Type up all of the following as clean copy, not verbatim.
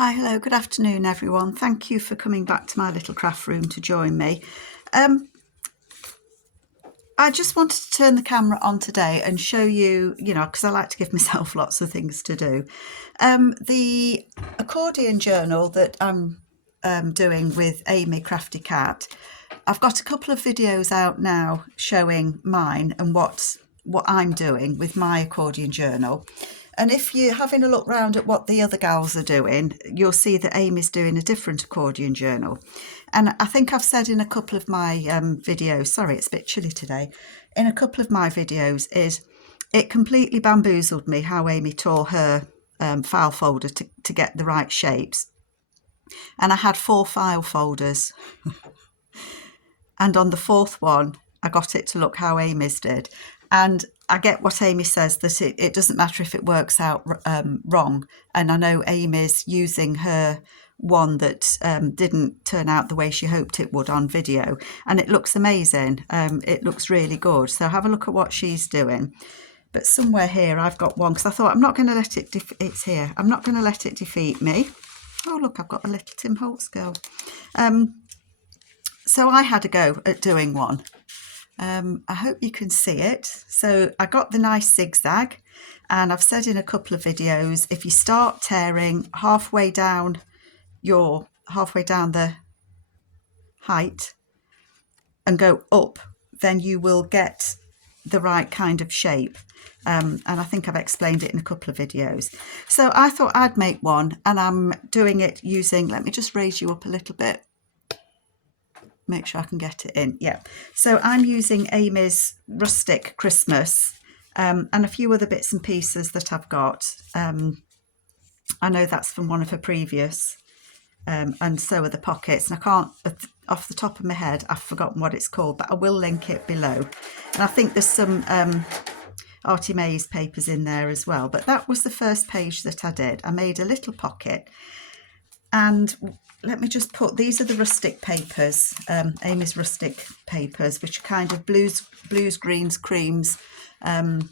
Hi, hello, good afternoon everyone. Thank you for coming back to my little craft room to join me. I just wanted to turn the camera on today and show you, because I like to give myself lots of things to do. The accordion journal that I'm doing with Amy Crafty Cat, I've got a couple of videos out now showing mine and what I'm doing with my accordion journal. And if you're having a look round at what the other gals are doing, you'll see that Amy's doing a different accordion journal. And I think I've said in a couple of my videos, sorry, it's a bit chilly today, in a couple of my videos is it completely bamboozled me how Amy tore her file folder to get the right shapes. And I had 4 file folders. And on the 4th one, I got it to look how Amy's did. And I get what Amy says, that it doesn't matter if it works out wrong. And I know Amy's using her one that didn't turn out the way she hoped it would on video. And it looks amazing. It looks really good. So have a look at what she's doing. But somewhere here I've got one, because I thought I'm not going to let it, it's here. I'm not going to let it defeat me. Oh, look, I've got a little Tim Holtz girl. So I had a go at doing one. I hope you can see it. So I got the nice zigzag, and I've said in a couple of videos, if you start tearing halfway down the height and go up, then you will get the right kind of shape. And I think I've explained it in a couple of videos. So I thought I'd make one, and I'm doing it using, let me just raise you up a little bit. Make sure I can get it in. Yeah. So I'm using Amy's Rustic Christmas and a few other bits and pieces that I've got. I know that's from one of her previous, and so are the pockets. And I can't, off the top of my head, I've forgotten what it's called, but I will link it below. And I think there's some Artie May's papers in there as well. But that was the first page that I did. I made a little pocket, and let me just put, these are the rustic papers, Amy's rustic papers, which are kind of blues, greens, creams, and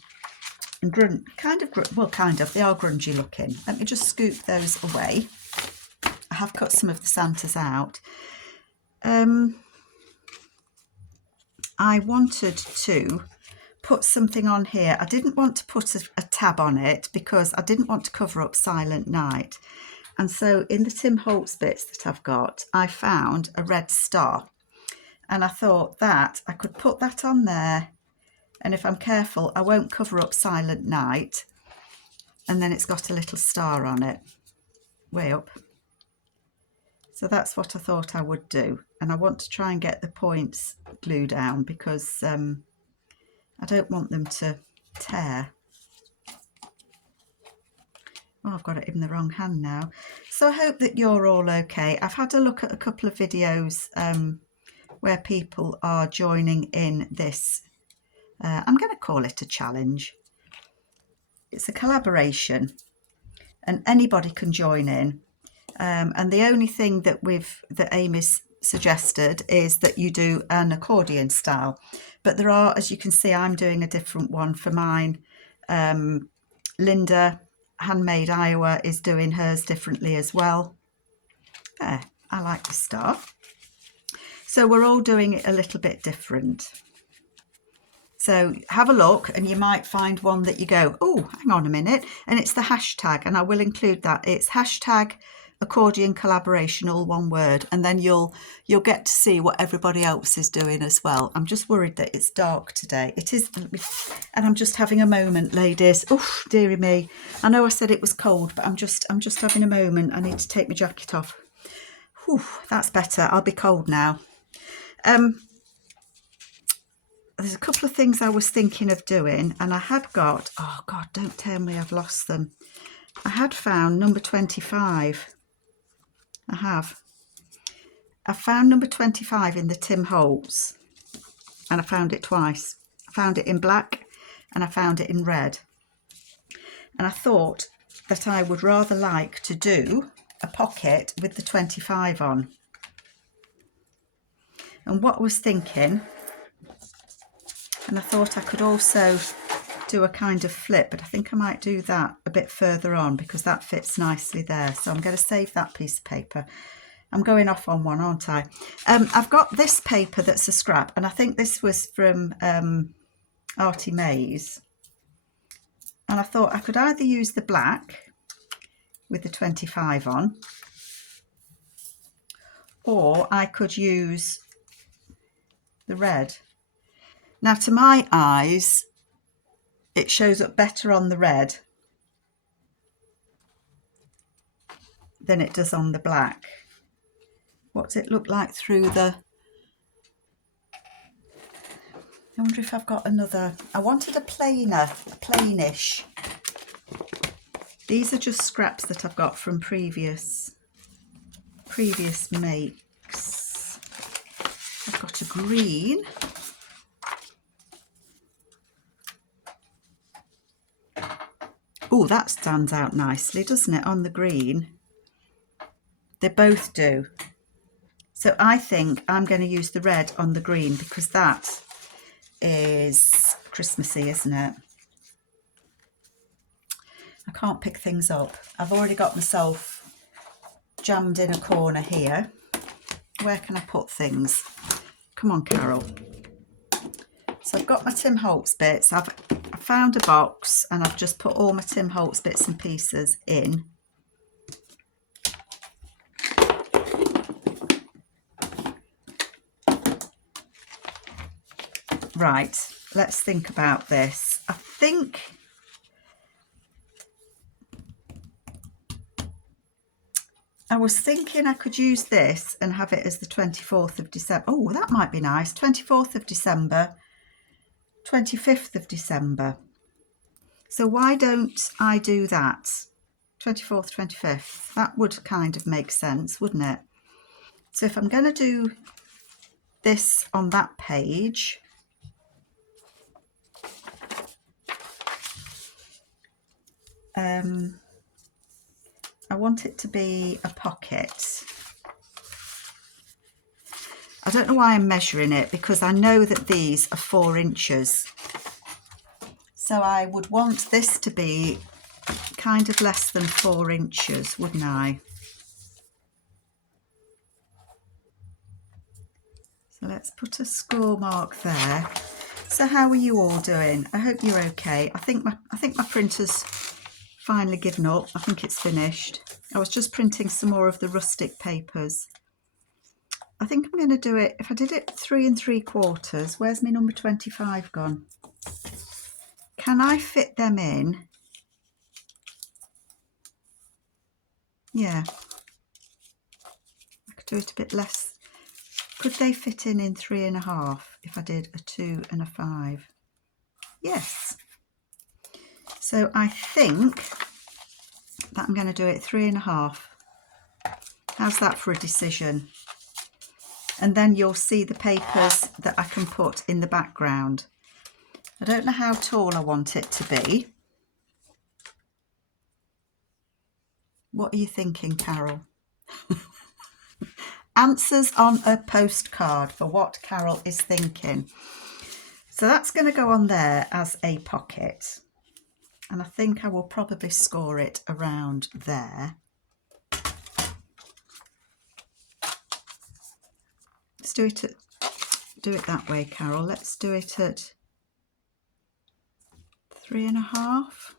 they are grungy looking. Let me just scoop those away. I have cut some of the Santas out. I wanted to put something on here. I didn't want to put a tab on it because I didn't want to cover up Silent Night. And so in the Tim Holtz bits that I've got, I found a red star. And I thought that I could put that on there. And if I'm careful, I won't cover up Silent Night. And then it's got a little star on it, way up. So that's what I thought I would do. And I want to try and get the points glued down because I don't want them to tear. Oh, I've got it in the wrong hand now. So I hope that you're all okay. I've had a look at a couple of videos where people are joining in this. I'm going to call it a challenge. It's a collaboration and anybody can join in. And the only thing that Amy's suggested is that you do an accordion style. But there are, as you can see, I'm doing a different one for mine. Linda Handmade Iowa is doing hers differently as well. There, I like the star. So we're all doing it a little bit different. So have a look and you might find one that you go, oh, hang on a minute. And it's the hashtag, and I will include that. It's hashtag accordion collaboration, all one word, and then you'll get to see what everybody else is doing as well. I'm just worried that it's dark today. It is, and I'm just having a moment, ladies. Oh, dearie me. I know I said it was cold, but I'm just having a moment. I need to take my jacket off. Whew, that's better. I'll be cold now. There's a couple of things I was thinking of doing, and I had got, oh God, don't tell me I've lost them. I had found number 25. I found number 25 in the Tim Holtz, and I found it twice. I found it in black and I found it in red. And I thought that I would rather like to do a pocket with the 25 on. And what I was thinking, and I thought I could also do a kind of flip, but I think I might do that a bit further on because that fits nicely there. So I'm going to save that piece of paper. I'm going off on one, aren't I? I've got this paper that's a scrap, and I think this was from Artie Mays. And I thought I could either use the black with the 25 on, or I could use the red. Now, to my eyes, it shows up better on the red than it does on the black. What does it look like through the... I wonder if I've got another... I wanted a plainish. These are just scraps that I've got from previous makes. I've got a green. Oh, that stands out nicely, doesn't it, on the green? They both do. So I think I'm going to use the red on the green because that is Christmassy, isn't it? I can't pick things up. I've already got myself jammed in a corner here. Where can I put things? Come on, Carol. So I've got my Tim Holtz bits. I found a box and I've just put all my Tim Holtz bits and pieces in. Right, let's think about this. I think I was thinking I could use this and have it as the 24th of December. Oh, that might be nice. 24th of December, 25th of December. So why don't I do that? 24th, 25th. That would kind of make sense, wouldn't it? So if I'm going to do this on that page, I want it to be a pocket. I don't know why I'm measuring it, because I know that these are 4 inches. So I would want this to be kind of less than 4 inches, wouldn't I? So let's put a score mark there. So how are you all doing? I hope you're okay. I think my printer's finally given up. I think it's finished. I was just printing some more of the rustic papers. I think I'm going to do it, if I did it 3 3/4, where's my number 25 gone? Can I fit them in? Yeah. I could do it a bit less. Could they fit in 3 1/2 if I did a 2 and a 5? Yes. So I think that I'm going to do it 3 1/2. How's that for a decision? And then you'll see the papers that I can put in the background. I don't know how tall I want it to be. What are you thinking, Carol? Answers on a postcard for what Carol is thinking. So that's going to go on there as a pocket. And I think I will probably score it around there. Let's do it that way, Carol. Let's do it at 3 1/2.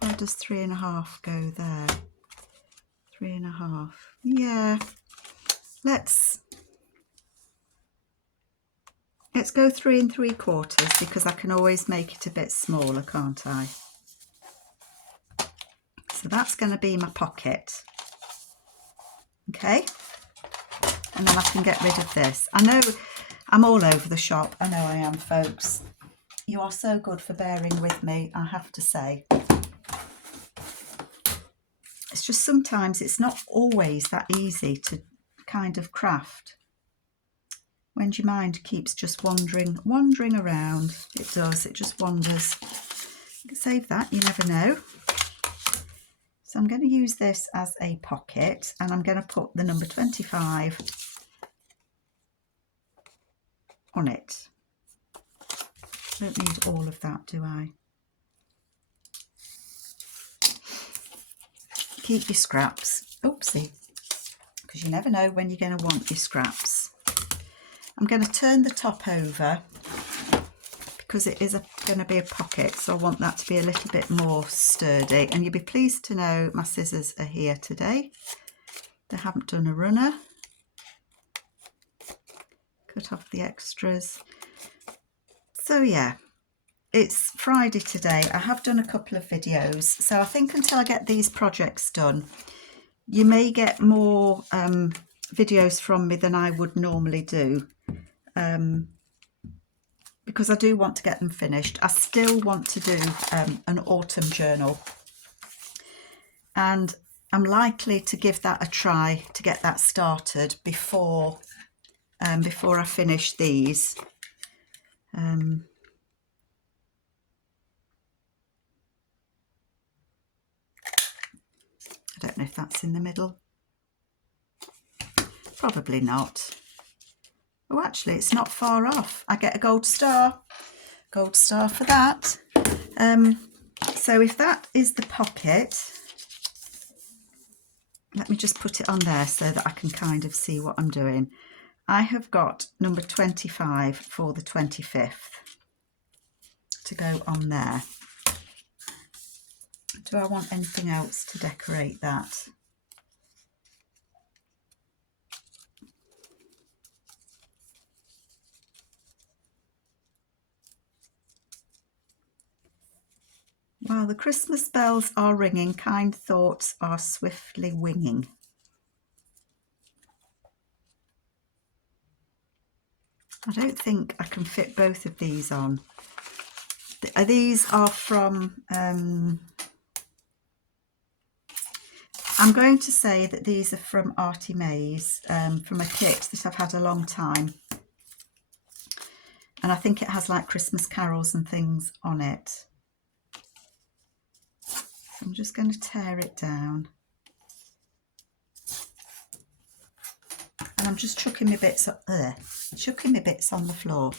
Where does 3 1/2 go there? 3 1/2. Yeah. Let's go 3 3/4 because I can always make it a bit smaller, can't I? So that's going to be my pocket. Okay. And then I can get rid of this. I know I'm all over the shop. I know I am, folks. You are so good for bearing with me, I have to say. It's just sometimes it's not always that easy to kind of craft when your mind keeps just wandering around. It does, it just wanders. Save that, you never know. So I'm going to use this as a pocket, and I'm going to put the number 25 on it. Don't need all of that, do I? Keep your scraps. Oopsie. Because you never know when you're going to want your scraps. I'm going to turn the top over because it is going to be a pocket, so I want that to be a little bit more sturdy. And you'll be pleased to know my scissors are here today. They haven't done a runner. Cut off the extras. So yeah, it's Friday today. I have done a couple of videos, so I think until I get these projects done, you may get more videos from me than I would normally do, because I do want to get them finished. I still want to do an autumn journal, and I'm likely to give that a try to get that started before I finish these. I don't know if that's in the middle. Probably not. Oh, actually, it's not far off. I get a gold star. Gold star for that. So if that is the pocket, let me just put it on there so that I can kind of see what I'm doing. I have got number 25 for the 25th to go on there. Do I want anything else to decorate that? While the Christmas bells are ringing, kind thoughts are swiftly winging. I don't think I can fit both of these on. These are from, I'm going to say that these are from Artie May's, from a kit that I've had a long time. And I think it has like Christmas carols and things on it. So I'm just going to tear it down. And I'm just chucking my bits up there, chucking my bits on the floor.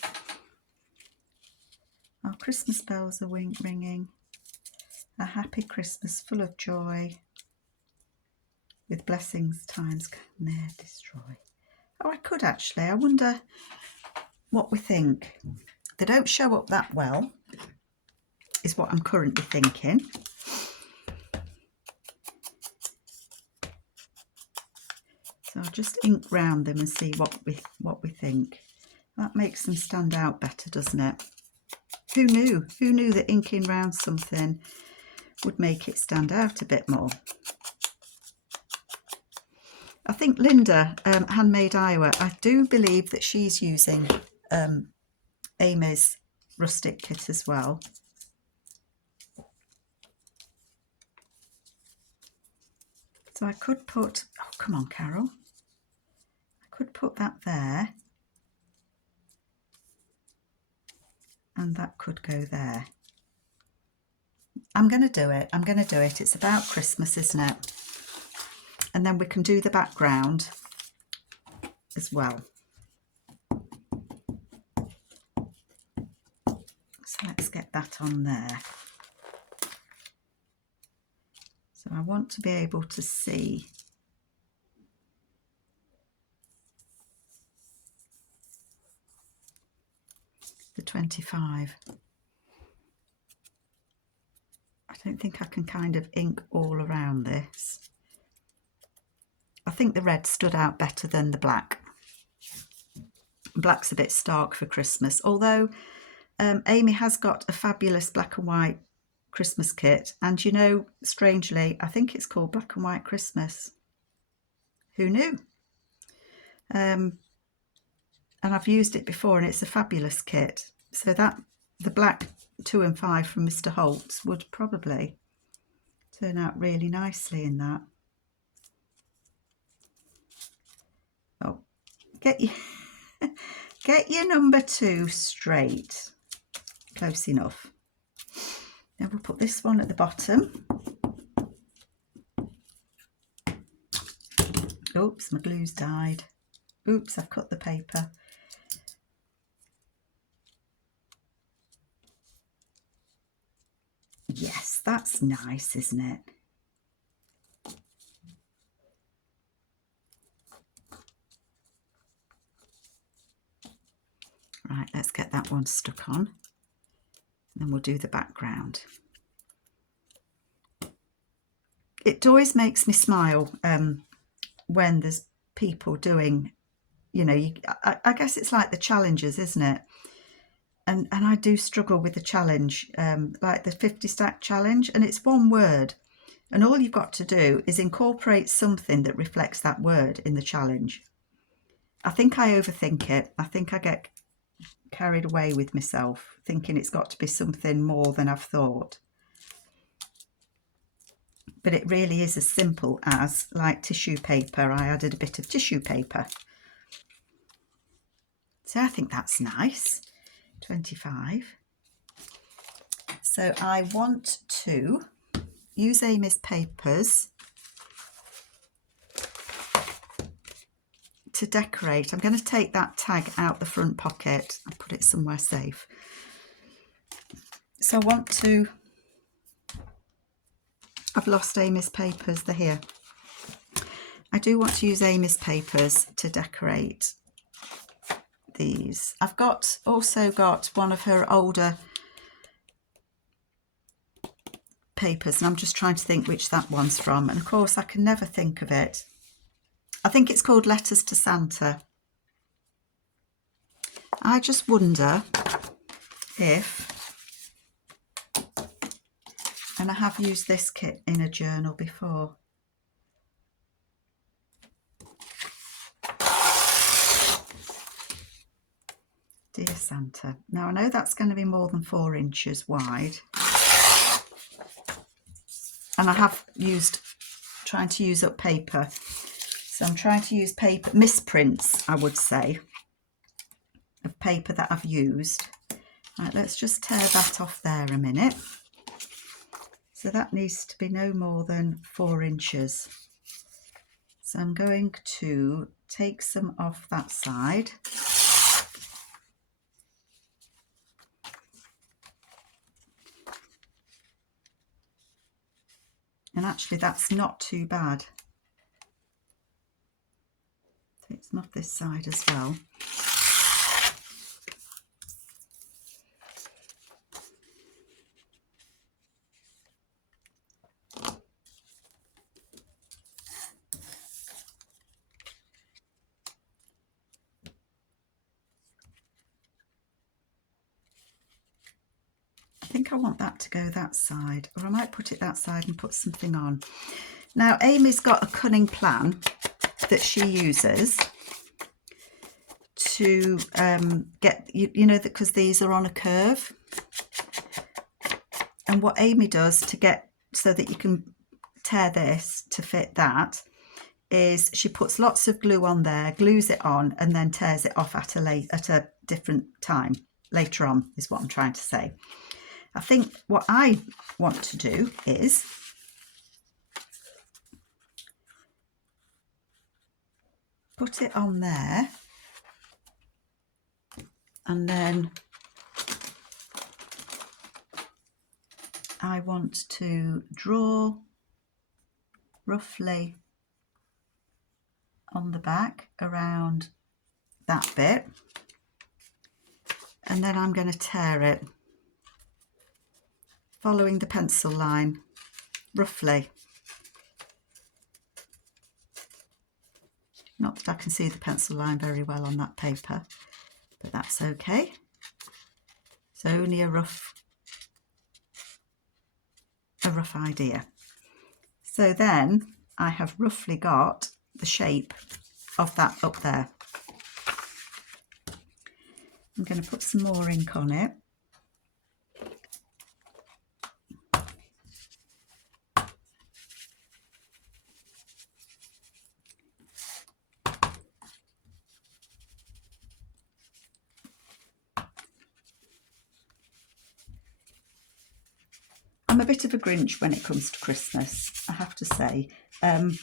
Our Christmas bells are ringing. A happy Christmas full of joy, with blessings times can ne'er destroy. Oh, I could actually. I wonder what we think. They don't show up that well, is what I'm currently thinking. So I'll just ink round them and see what we think. That makes them stand out better, doesn't it? Who knew? Who knew that inking round something would make it stand out a bit more? I think Linda, Handmade Iowa, I do believe that she's using Amy's Rustic kit as well. So I could put, oh come on Carol, I could put that there, and that could go there. I'm going to do it. I'm going to do it. It's about Christmas, isn't it? And then we can do the background as well. So let's get that on there. So I want to be able to see the 25. I don't think I can kind of ink all around this. I think the red stood out better than the black. Black's a bit stark for Christmas, although Amy has got a fabulous black and white Christmas kit, and you know, strangely, I think it's called Black and White Christmas. Who knew? And I've used it before, and it's a fabulous kit. So that the black 2 and 5 from Mr. Holt's would probably turn out really nicely in that. Oh, get your number 2 straight. Close enough. Now we'll put this one at the bottom. Oops, my glue's died. Oops, I've cut the paper. That's nice, isn't it? Right, let's get that one stuck on. And then we'll do the background. It always makes me smile when there's people doing, you know, I guess it's like the challenges, isn't it? And I do struggle with the challenge, like the 50 stack challenge, and it's one word. And all you've got to do is incorporate something that reflects that word in the challenge. I think I overthink it. I think I get carried away with myself, thinking it's got to be something more than I've thought. But it really is as simple as, like tissue paper, I added a bit of tissue paper. So I think that's nice. 25. So I want to use Amy's papers to decorate. I'm going to take that tag out the front pocket and put it somewhere safe. So I want to, I've lost Amy's papers, they're here. I do want to use Amy's papers to decorate these. I've also got one of her older papers, and I'm just trying to think which that one's from, and of course I can never think of it. I think it's called Letters to Santa. I just wonder if, and I have used this kit in a journal before. Dear Santa. Now I know that's going to be more than 4 inches wide. And I have trying to use up paper. So I'm trying to use paper, misprints, I would say, of paper that I've used. Right, let's just tear that off there a minute. So that needs to be no more than 4 inches. So I'm going to take some off that side. And actually that's not too bad. Take some off this side as well. I think I want that to go that side, or I might put it that side and put something on. Now Amy's got a cunning plan that she uses to get, you know, because these are on a curve. And what Amy does to get so that you can tear this to fit that is she puts lots of glue on there, glues it on, and then tears it off at a different time. Later on is what I'm trying to say. I think what I want to do is put it on there, and then I want to draw roughly on the back around that bit, and then I'm going to tear it following the pencil line roughly. Not that I can see the pencil line very well on that paper, but that's okay. So only a rough idea. So then I have roughly got the shape of that up there. I'm going to put some more ink on it. I'm a bit of a Grinch when it comes to Christmas, I have to say. And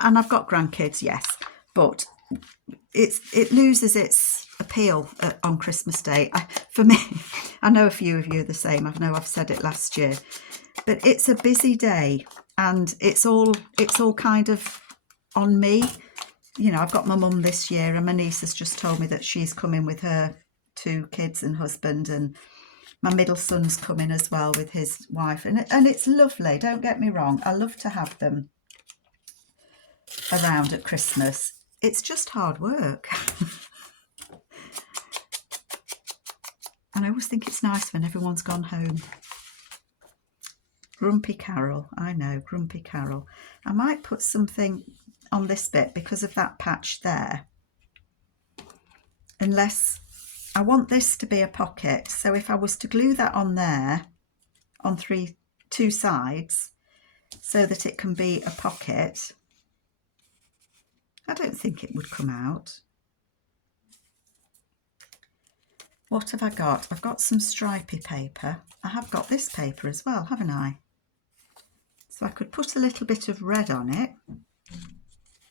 I've got grandkids, yes, but it loses its appeal on Christmas Day. For me, I know a few of you are the same. I know I've said it last year, but it's a busy day, and it's all kind of on me. You know, I've got my mum this year, and my niece has just told me that she's coming with her 2 kids and husband, and my middle son's coming as well with his wife, and it's lovely. Don't get me wrong, I love to have them around at Christmas. It's just hard work. And I always think it's nice when everyone's gone home. Grumpy Carol, I know, Grumpy Carol. I might put something on this bit because of that patch there. Unless I want this to be a pocket. So if I was to glue that on there, on 2 sides, so that it can be a pocket, I don't think it would come out. What have I got? I've got some stripy paper. I have got this paper as well, haven't I? So I could put a little bit of red on it.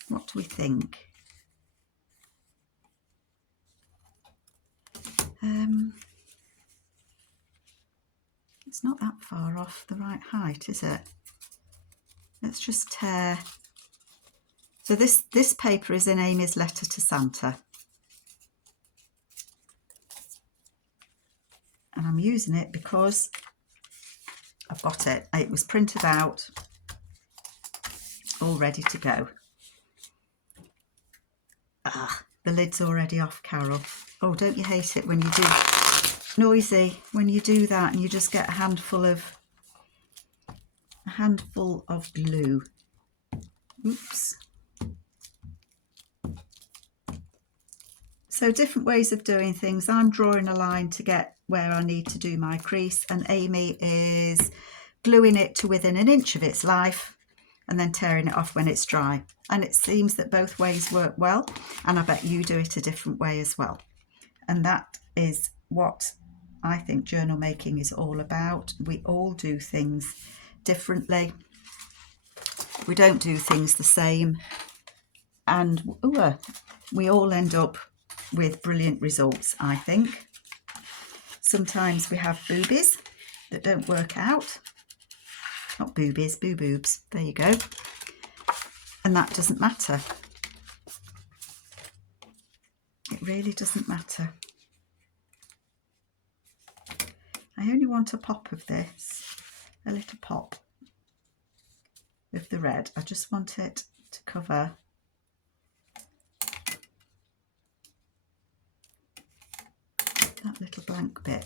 What do we think? It's not that far off the right height, is it? Let's just tear. So this paper is in Amy's letter to Santa. And I'm using it because I've got it. It was printed out, all ready to go. The lid's already off, Carol. Oh, don't you hate it when you do? Noisy when you do that and you just get a handful of glue. Oops. So different ways of doing things. I'm drawing a line to get where I need to do my crease, and Amy is gluing it to within an inch of its life and then tearing it off when it's dry. And it seems that both ways work well, and I bet you do it a different way as well. And that is what I think journal making is all about. We all do things differently. We don't do things the same, and we all end up with brilliant results, I think. Sometimes we have boobies that don't work out. Not boobies, boo-boobs. There you go. And that doesn't matter. It really doesn't matter. I only want a pop of this, a little pop of the red. I just want it to cover that little blank bit.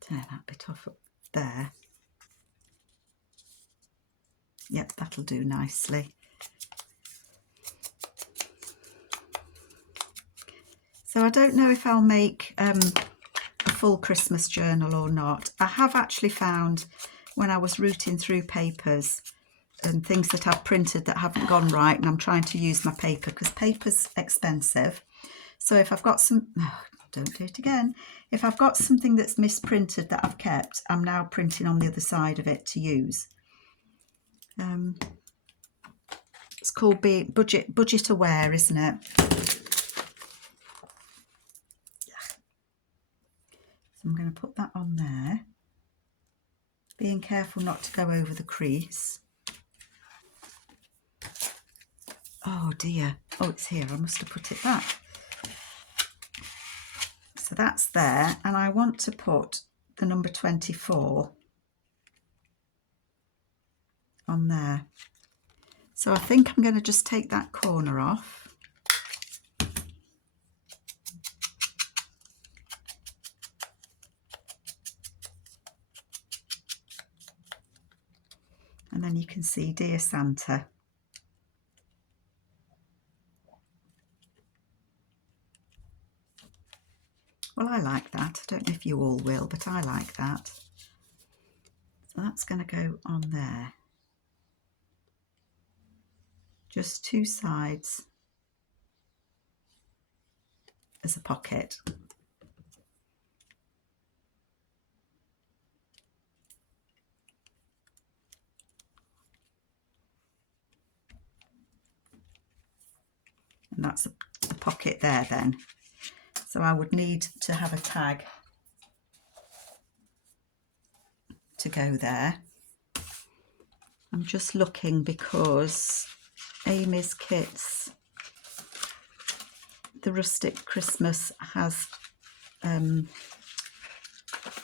Tear that bit off up there. Yep, that'll do nicely. So I don't know if I'll make a full Christmas journal or not. I have actually found when I was rooting through papers and things that I've printed that haven't gone right, and I'm trying to use my paper because paper's expensive. So if I've got some, don't do it again. If I've got something that's misprinted that I've kept, I'm now printing on the other side of it to use. It's called being budget aware, isn't it? So I'm going to put that on there, being careful not to go over the crease. Oh dear, oh, it's here, I must have put it back. So that's there, and I want to put the number 24 on there. So I think I'm going to just take that corner off. And then you can see Dear Santa. Well, I like that. I don't know if you all will, but I like that. So that's going to go on there. Just 2 sides as a pocket. And that's the pocket there then. So I would need to have a tag to go there. I'm just looking because Amy's kits, the Rustic Christmas, has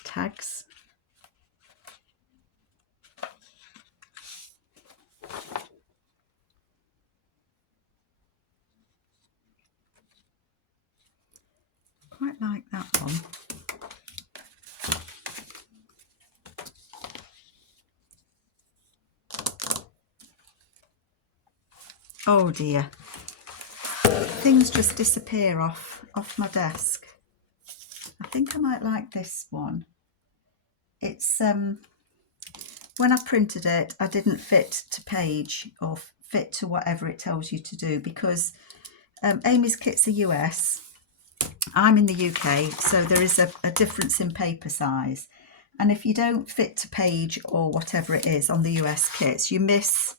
tags. Quite like that one. Oh dear, things just disappear off my desk. I think I might like this one. It's when I printed it, I didn't fit to page or fit to whatever it tells you to do, because Amy's kits are US, I'm in the UK, so there is a difference in paper size, and if you don't fit to page or whatever it is on the US kits, you miss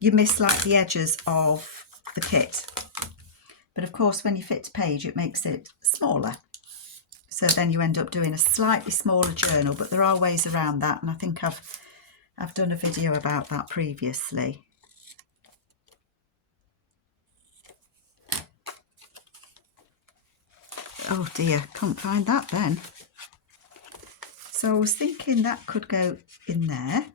like the edges of the kit. But of course, when you fit to page, it makes it smaller. So then you end up doing a slightly smaller journal, but there are ways around that, and I think I've done a video about that previously. Oh dear, can't find that then. So I was thinking that could go in there.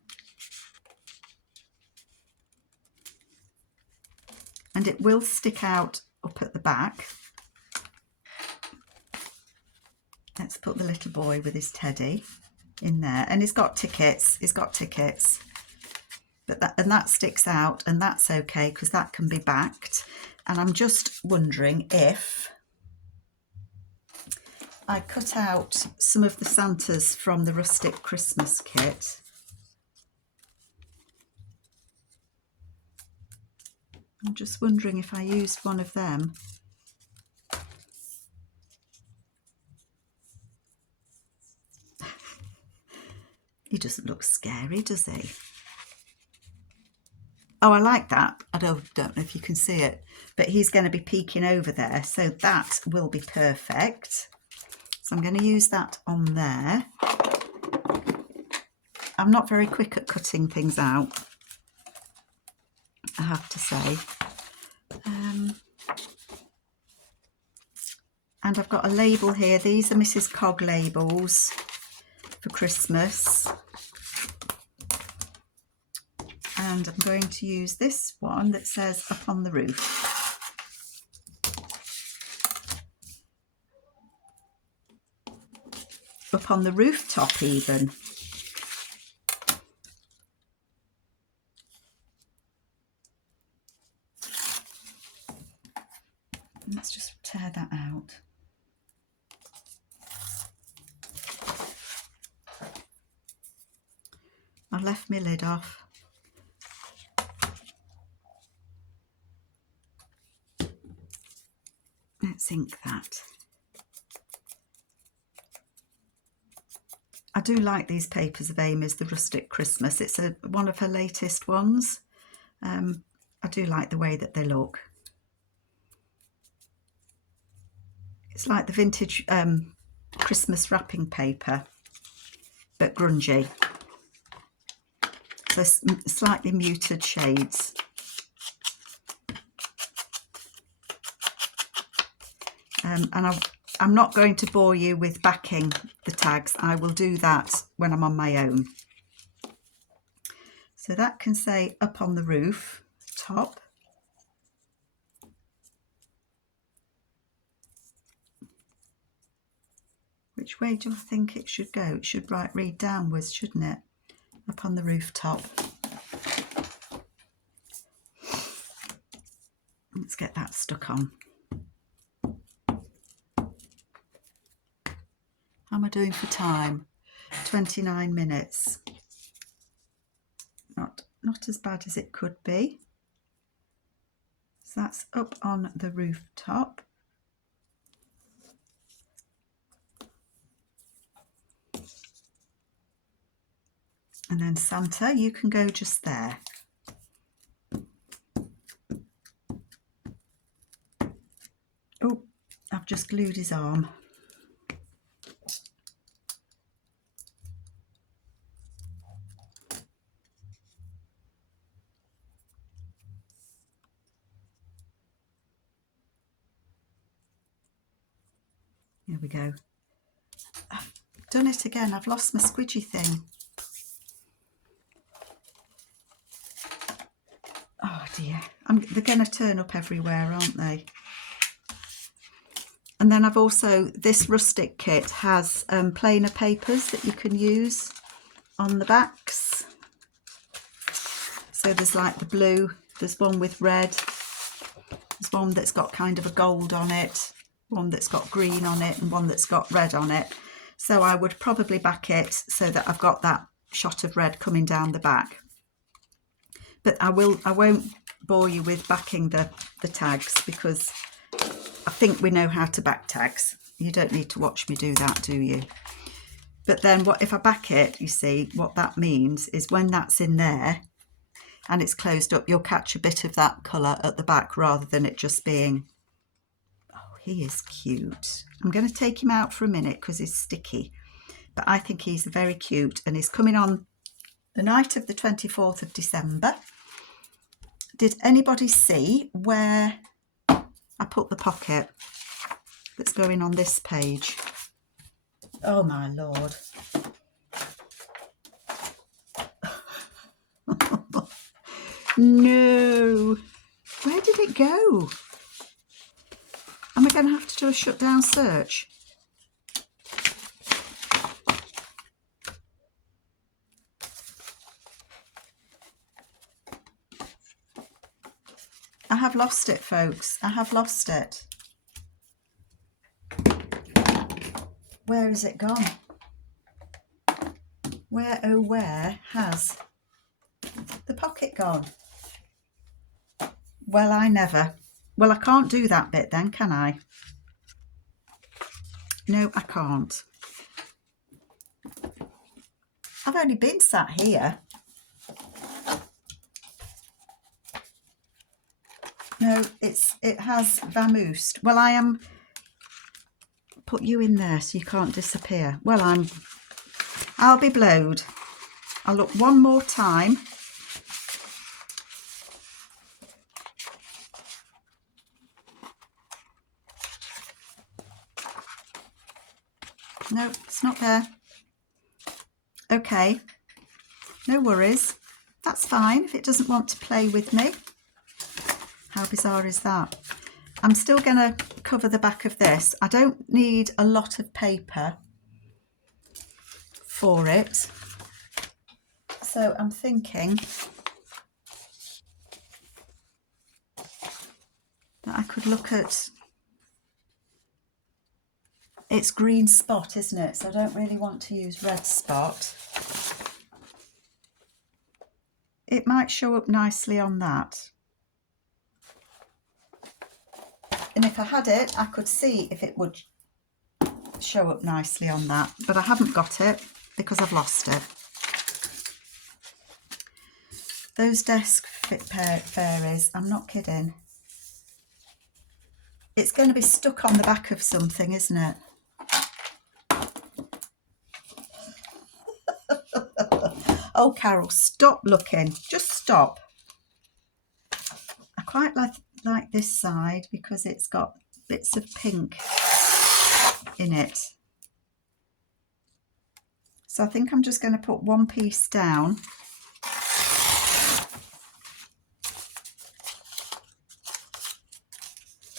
And it will stick out up at the back. Let's put the little boy with his teddy in there. And he's got tickets. But that sticks out, and that's okay because that can be backed. And I'm just wondering if I cut out some of the Santas from the Rustic Christmas kit. I'm just wondering if I used one of them. He doesn't look scary, does he? Oh, I like that. I don't know if you can see it, but he's going to be peeking over there, so that will be perfect. So I'm going to use that on there. I'm not very quick at cutting things out, I have to say. And I've got a label here. These are Mrs. Cog labels for Christmas. And I'm going to use this one that says Up on the Roof. Up on the rooftop even. Let's just tear that out. I left my lid off. Let's ink that. I do like these papers of Amy's, the Rustic Christmas. It's one of her latest ones. I do like the way that they look. It's like the vintage Christmas wrapping paper, but grungy. So slightly muted shades. And I'm not going to bore you with backing the tags. I will do that when I'm on my own. So that can say Up on the Roof, top. Which way do I think it should go? It should read downwards, shouldn't it? Up on the rooftop. Let's get that stuck on. How am I doing for time? 29 minutes. Not as bad as it could be. So that's Up on the Rooftop. And then Santa, you can go just there. I've just glued his arm. Here we go. I've done it again. I've lost my squidgy thing. Oh dear. They're going to turn up everywhere, aren't they? And then I've also, this rustic kit has plainer papers that you can use on the backs. So there's like the blue, there's one with red, there's one that's got kind of a gold on it, one that's got green on it, and one that's got red on it. So I would probably back it so that I've got that shot of red coming down the back. But I won't bore you with backing the tags, because I think we know how to back tags. You don't need to watch me do that, do you? But then what if I back it, you see, what that means is when that's in there and it's closed up, you'll catch a bit of that colour at the back rather than it just being, oh, he is cute. I'm going to take him out for a minute because he's sticky. But I think he's very cute, and he's coming on the night of the 24th of December. Did anybody see where I put the pocket that's going on this page? Oh my Lord. No. Where did it go? Am I going to have to do a shutdown search? I have lost it, folks. I have lost it. Where has it gone? Where, oh where has the pocket gone? Well, I never. Well, I can't do that bit then, can I? No, I can't. I've only been sat here. No, it has vamoosed. Well, I am. Put you in there so you can't disappear. Well, I'll be blowed. I'll look one more time. No, it's not there. Okay, no worries. That's fine if it doesn't want to play with me. How bizarre is that? I'm still going to cover the back of this. I don't need a lot of paper for it. So I'm thinking that I could look at, it's green spot, isn't it? So I don't really want to use red spot. It might show up nicely on that. And if I had it, I could see if it would show up nicely on that. But I haven't got it because I've lost it. Those desk fit fairies, I'm not kidding. It's going to be stuck on the back of something, isn't it? Oh, Carol, stop looking. Just stop. I quite like this side because it's got bits of pink in it. So I think I'm just going to put one piece down.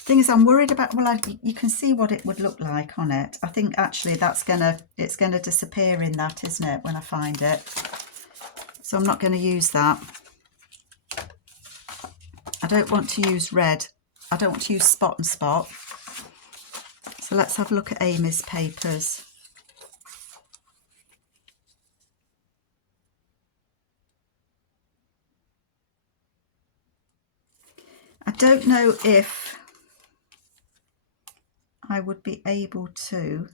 Thing is, I'm worried about, well, you can see what it would look like on it. I think actually it's going to disappear in that, isn't it, when I find it? So I'm not going to use that. I don't want to use red. I don't want to use spot and spot. So let's have a look at Amy's papers. I don't know if I would be able to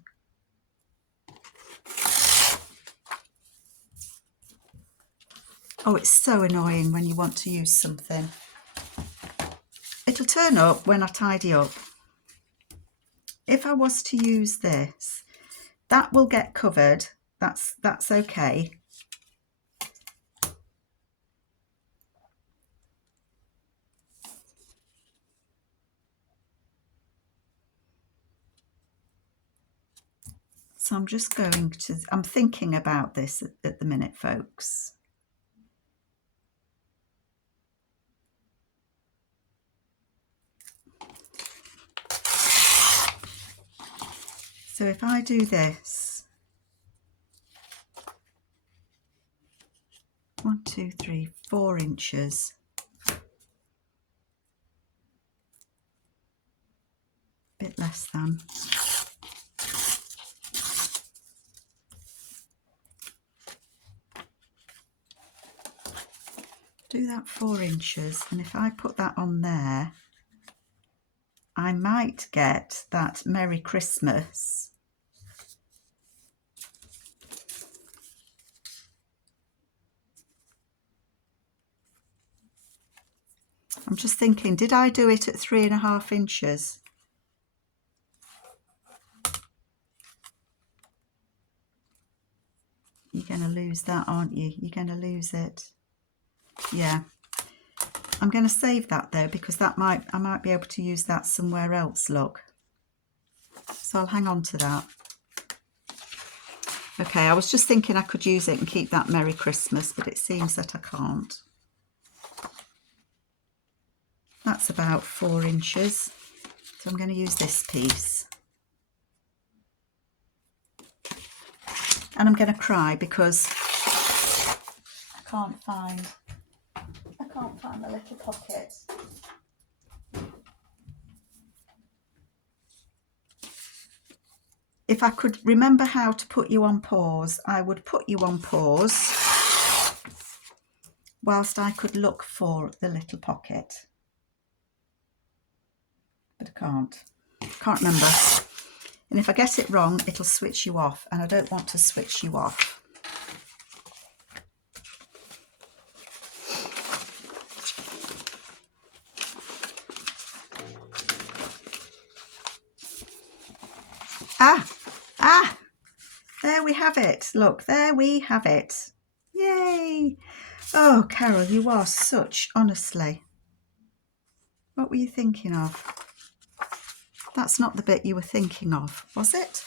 oh, it's so annoying when you want to use something. It'll turn up when I tidy up. if I was to use this, that will get covered. That's okay. So I'm just going to, I'm thinking about this at the minute, folks. So if I do this, 1, 2, 3, 4 inches. Bit less than. Do that 4 inches, and if I put that on there, I might get that Merry Christmas. I'm just thinking, did I do it at 3.5 inches? You're going to lose that, aren't you? You're going to lose it. Yeah. I'm going to save that though, because that I might be able to use that somewhere else, look. So I'll hang on to that. Okay, I was just thinking I could use it and keep that Merry Christmas, but it seems that I can't. That's about 4 inches. So I'm going to use this piece. And I'm going to cry because I can't find the little pocket. If I could remember how to put you on pause, I would put you on pause whilst I could look for the little pocket. But I can't remember. And if I get it wrong, it'll switch you off, and I don't want to switch you off. There we have it. Look, there we have it. Yay. Oh, Carol, you are honestly. What were you thinking of? That's not the bit you were thinking of, was it?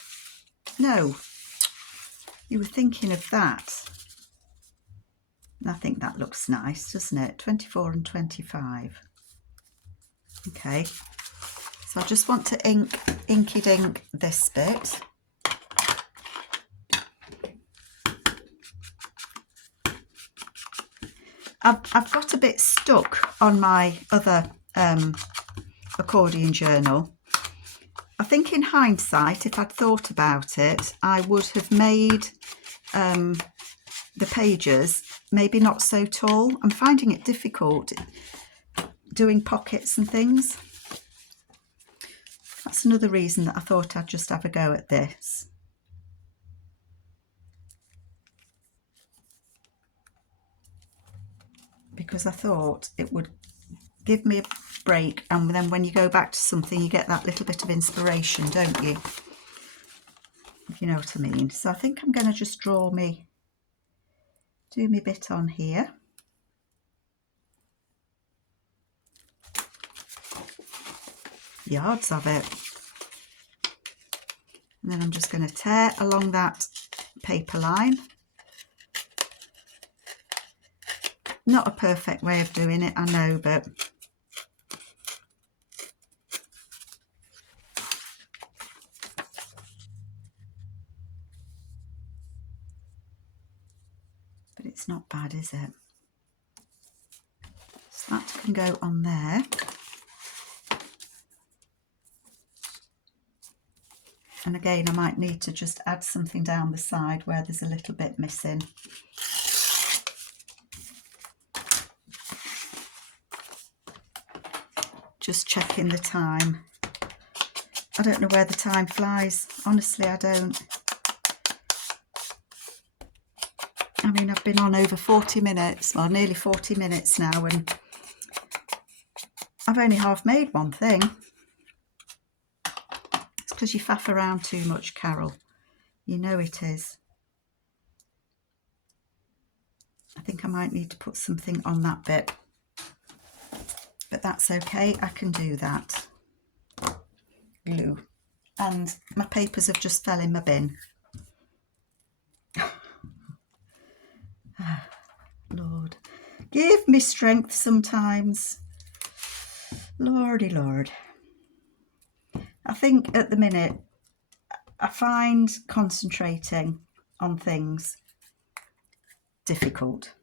No, you were thinking of that. And I think that looks nice, doesn't it? 24 and 25. Okay, so I just want to inky dink this bit. I've got a bit stuck on my other accordion journal. I think in hindsight, if I'd thought about it, I would have made the pages maybe not so tall. I'm finding it difficult doing pockets and things. That's another reason that I thought I'd just have a go at this. Because I thought it would give me a break, and then when you go back to something, you get that little bit of inspiration, don't you? If you know what I mean. So I think I'm going to just do me bit on here. Yards of it. And then I'm just going to tear along that paper line. Not a perfect way of doing it, I know, but it's not bad, is it? So that can go on there. And again, I might need to just add something down the side where there's a little bit missing. Just checking the time. I don't know where the time flies. Honestly, I don't. I mean, I've been on over 40 minutes, well, nearly 40 minutes now, and I've only half made one thing. It's because you faff around too much, Carol. You know it is. I think I might need to put something on that bit, but that's okay, I can do that. Glue. And my papers have just fell in my bin. Lord, give me strength sometimes. Lordy Lord. I think at the minute I find concentrating on things difficult.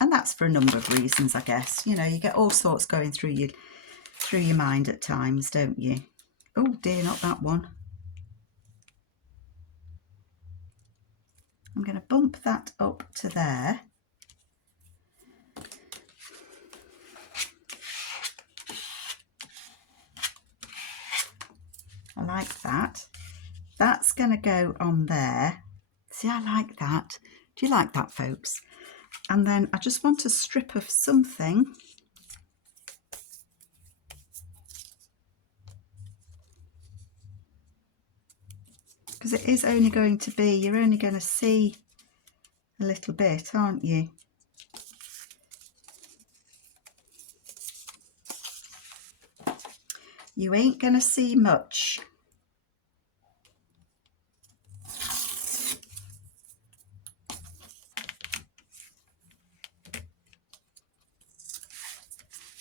And that's for a number of reasons, I guess. You know, you get all sorts going through your mind at times, don't you? Oh dear, not that one. I'm going to bump that up to there. I like that. That's going to go on there. See, I like that. Do you like that, folks? And then I just want a strip of something. Because it is only going to be, you're only going to see a little bit, aren't you? You ain't going to see much.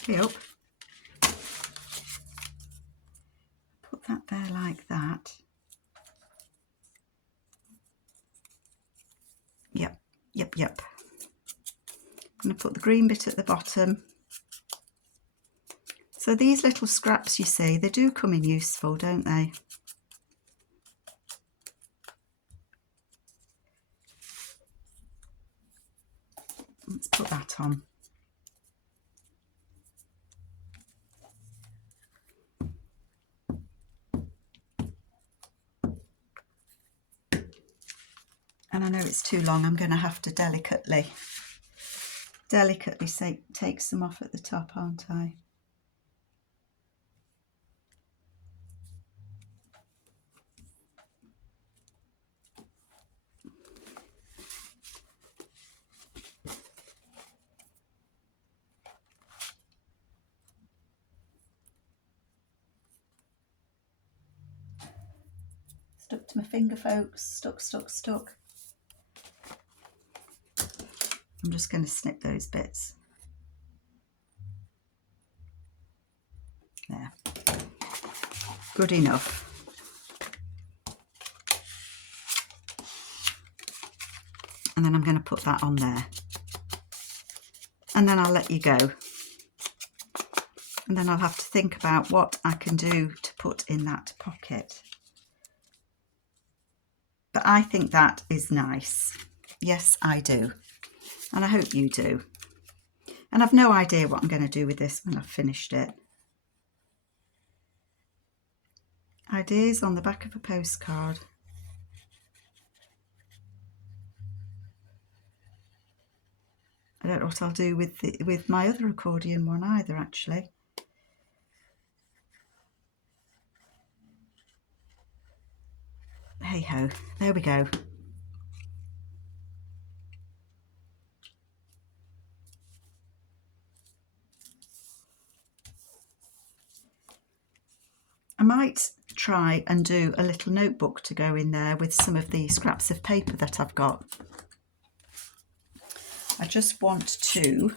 Up. Put that there like that. Yep. I'm going to put the green bit at the bottom. So these little scraps, you see, they do come in useful, don't they? Let's put that on. And I know it's too long, I'm going to have to delicately take some off at the top, aren't I? Stuck to my finger, folks. Stuck. I'm just going to snip those bits. There. Good enough. And then I'm going to put that on there. And then I'll let you go. And then I'll have to think about what I can do to put in that pocket. But I think that is nice. Yes, I do. And I hope you do. And I've no idea what I'm going to do with this when I've finished it. Ideas on the back of a postcard. I don't know what I'll do with my other accordion one either, actually. Hey ho, there we go. I might try and do a little notebook to go in there with some of the scraps of paper that I've got. I just want to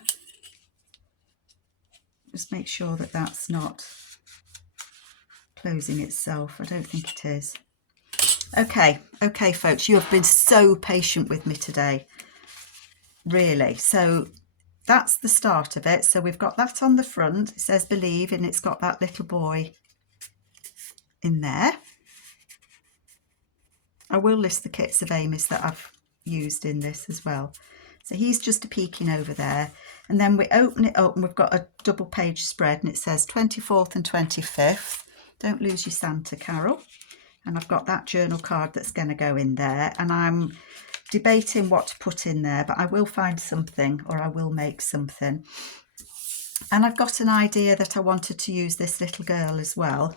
just make sure that that's not closing itself. I don't think it is. Okay, folks, you have been so patient with me today, really. So that's the start of it. So we've got that on the front. It says Believe, and it's got that little boy in there. I will list the kits of Amy's that I've used in this as well. So he's just a peeking over there. And then we open it up and we've got a double page spread and it says 24th and 25th. Don't lose your Santa, Carol. And I've got that journal card that's going to go in there. And I'm debating what to put in there, but I will find something, or I will make something. And I've got an idea that I wanted to use this little girl as well.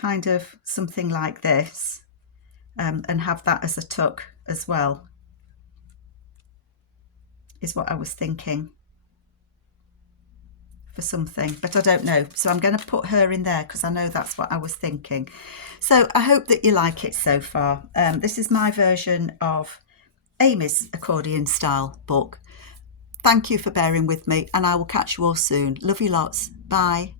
kind of something like this, and have that as a tuck as well, is what I was thinking for something, but I don't know. So I'm going to put her in there because I know that's what I was thinking. So I hope that you like it so far. This is my version of Amy's accordion style book. Thank you for bearing with me, and I will catch you all soon. Love you lots. Bye.